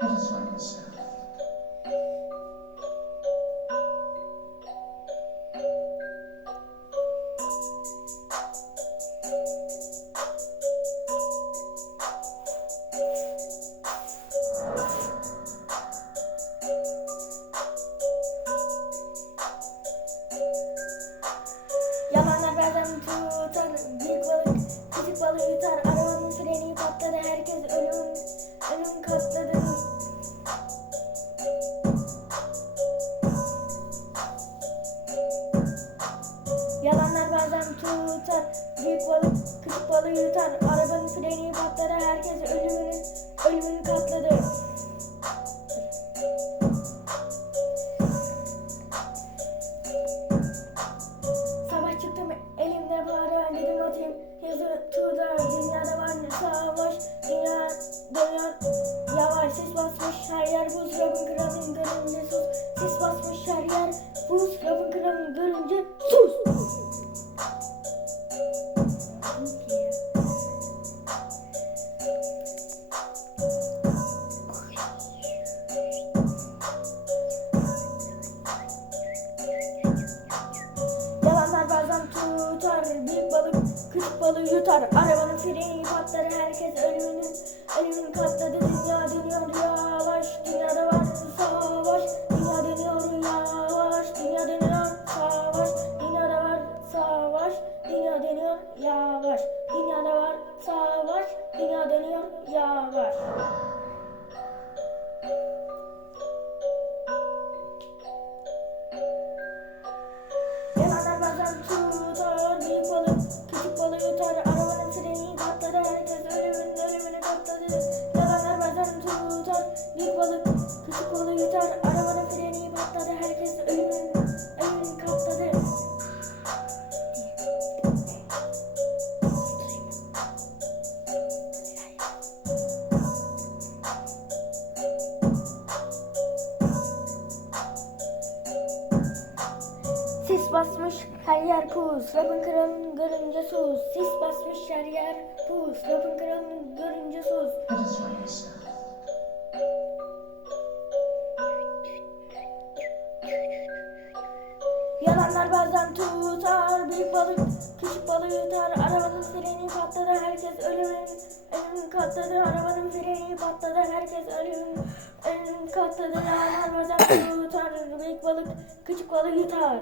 I just want to say. Yalanlar bazen tutar, büyük balık küçük balığı yutar. Arabanın freni patladı, herkes ölüm, ölüm katladı. Yalanlar bazen tutar, büyük balık küçük balığı yutar. Arabanın freni patladı, herkes ölümünü, ölümünü tuğda dünyada var ne savaş dünya dönüyor yavaş. Ses basmış her yer buz rapın kralın görünce sus. Ses basmış her yer buz rapın kralın görünce sus. Yalanlar bazen tutar Büyük balık küçük balığı yutar Arabanın freni patlar Herkes ölümünün ölümünü katladı. Dünya dönüyor yavaş Dünyada var savaş. Dünya dönüyor yavaş Dünya dönüyor savaş. Dünyada var savaş Dünya dönüyor yavaş Dünyada var savaş Dünya dönüyor yavaş yutar Arabanın freni patladı Herkes ölümün ölümünü katladı Sis basmış her yer pus, rapın kralını görünce sus. Sis basmış her yer pus, rapın kralını görünce sus. Yalanlar bazen tutar, büyük balık küçük balığı yutar. Arabanın freni patladı, herkes ölümün ölümün katladı. Arabanın freni patladı, herkes ölümün ölümün katladı. Yalanlar bazen tutar, büyük balık küçük balığı yutar.